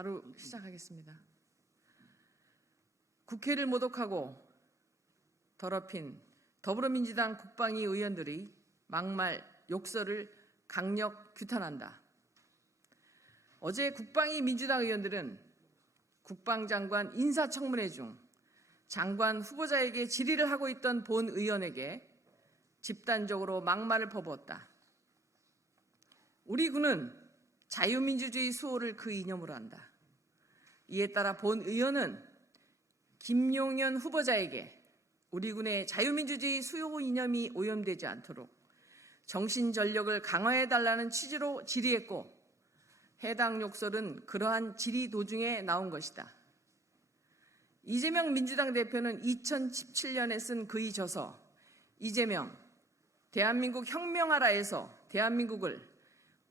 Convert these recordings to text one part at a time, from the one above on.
바로 시작하겠습니다. 국회를 모독하고 더럽힌 더불어민주당 국방위 의원들이 막말 욕설을 강력 규탄한다. 어제 국방위 민주당 의원들은 국방장관 인사청문회 중 장관 후보자에게 질의를 하고 있던 본 의원에게 집단적으로 막말을 퍼부었다. 우리 군은 자유민주주의 수호를 그 이념으로 한다. 이에 따라 본 의원은 김용현 후보자에게 우리 군의 자유민주주의 수호 이념이 오염되지 않도록 정신 전력을 강화해 달라는 취지로 질의했고 해당 욕설은 그러한 질의 도중에 나온 것이다. 이재명 민주당 대표는 2017년에 쓴 그의 저서 이재명 대한민국 혁명하라에서 대한민국을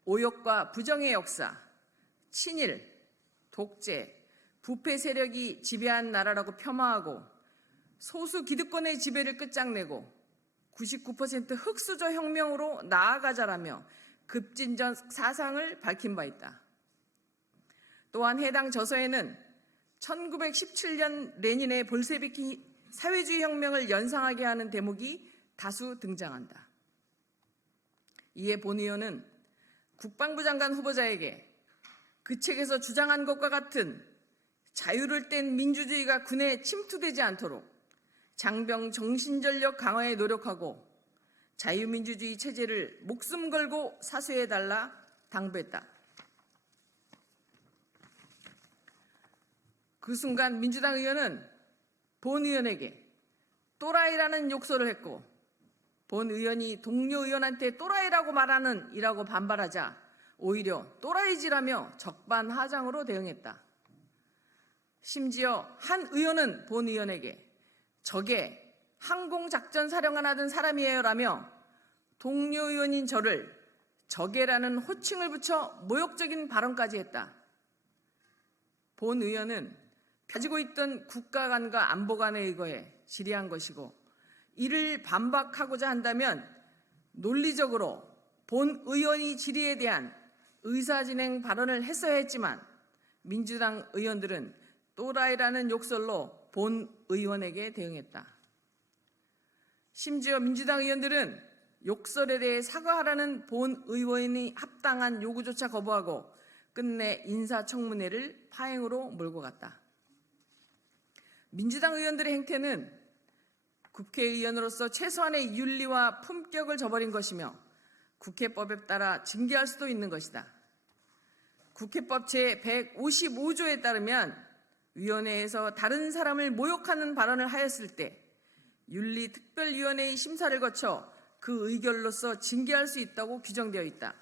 오욕과 부정의 역사, 친일, 독재, 부패 세력이 지배한 나라라고 폄하하고 소수 기득권의 지배를 끝장내고 99% 흑수저 혁명으로 나아가자라며 급진전 사상을 밝힌 바 있다. 또한 해당 저서에는 1917년 레닌의 볼세비키 사회주의 혁명을 연상하게 하는 대목이 다수 등장한다. 이에 본 의원은 국방부 장관 후보자에게 그 책에서 주장한 것과 같은 자유를 뗀 민주주의가 군에 침투되지 않도록 장병 정신전력 강화에 노력하고 자유민주주의 체제를 목숨 걸고 사수해달라 당부했다. 그 순간 민주당 의원은 본 의원에게 또라이라는 욕설을 했고 본 의원이 동료 의원한테 또라이라고 말하는 이라고 반발하자 오히려 또라이지라며 적반하장으로 대응했다. 심지어 한 의원은 본 의원에게 저게 항공작전 사령관 하던 사람이에요라며 동료 의원인 저를 적개라는 호칭을 붙여 모욕적인 발언까지 했다. 본 의원은 가지고 있던 국가관과 안보관에 의거해 질의한 것이고 이를 반박하고자 한다면 논리적으로 본 의원이 질의에 대한 의사진행 발언을 했어야 했지만 민주당 의원들은 또라이라는 욕설로 본 의원에게 대응했다. 심지어 민주당 의원들은 욕설에 대해 사과하라는 본 의원이 합당한 요구조차 거부하고 끝내 인사청문회를 파행으로 몰고 갔다. 민주당 의원들의 행태는 국회의원으로서 최소한의 윤리와 품격을 저버린 것이며 국회법에 따라 징계할 수도 있는 것이다. 국회법 제155조에 따르면 위원회에서 다른 사람을 모욕하는 발언을 하였을 때 윤리특별위원회의 심사를 거쳐 그 의결로서 징계할 수 있다고 규정되어 있다.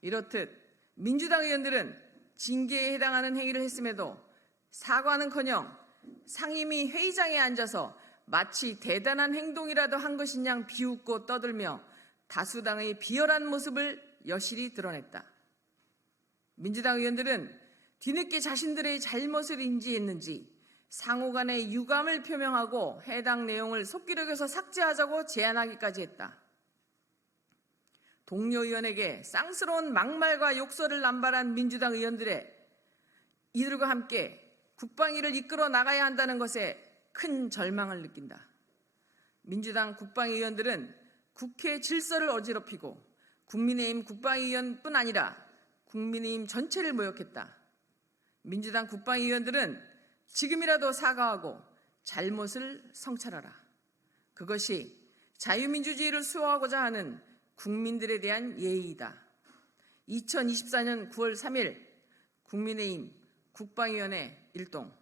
이렇듯 민주당 의원들은 징계에 해당하는 행위를 했음에도 사과는커녕 상임위 회의장에 앉아서 마치 대단한 행동이라도 한 것인 양 비웃고 떠들며 다수당의 비열한 모습을 여실히 드러냈다. 민주당 의원들은 뒤늦게 자신들의 잘못을 인지했는지 상호 간의 유감을 표명하고 해당 내용을 속기록에서 삭제하자고 제안하기까지 했다. 동료 의원에게 쌍스러운 막말과 욕설을 남발한 민주당 의원들의 이들과 함께 국방위를 이끌어 나가야 한다는 것에 큰 절망을 느낀다. 민주당 국방위원들은 국회 질서를 어지럽히고 국민의힘 국방위원뿐 아니라 국민의힘 전체를 모욕했다. 민주당 국방위원들은 지금이라도 사과하고 잘못을 성찰하라. 그것이 자유민주주의를 수호하고자 하는 국민들에 대한 예의이다. 2024년 9월 3일 국민의힘 국방위원회 일동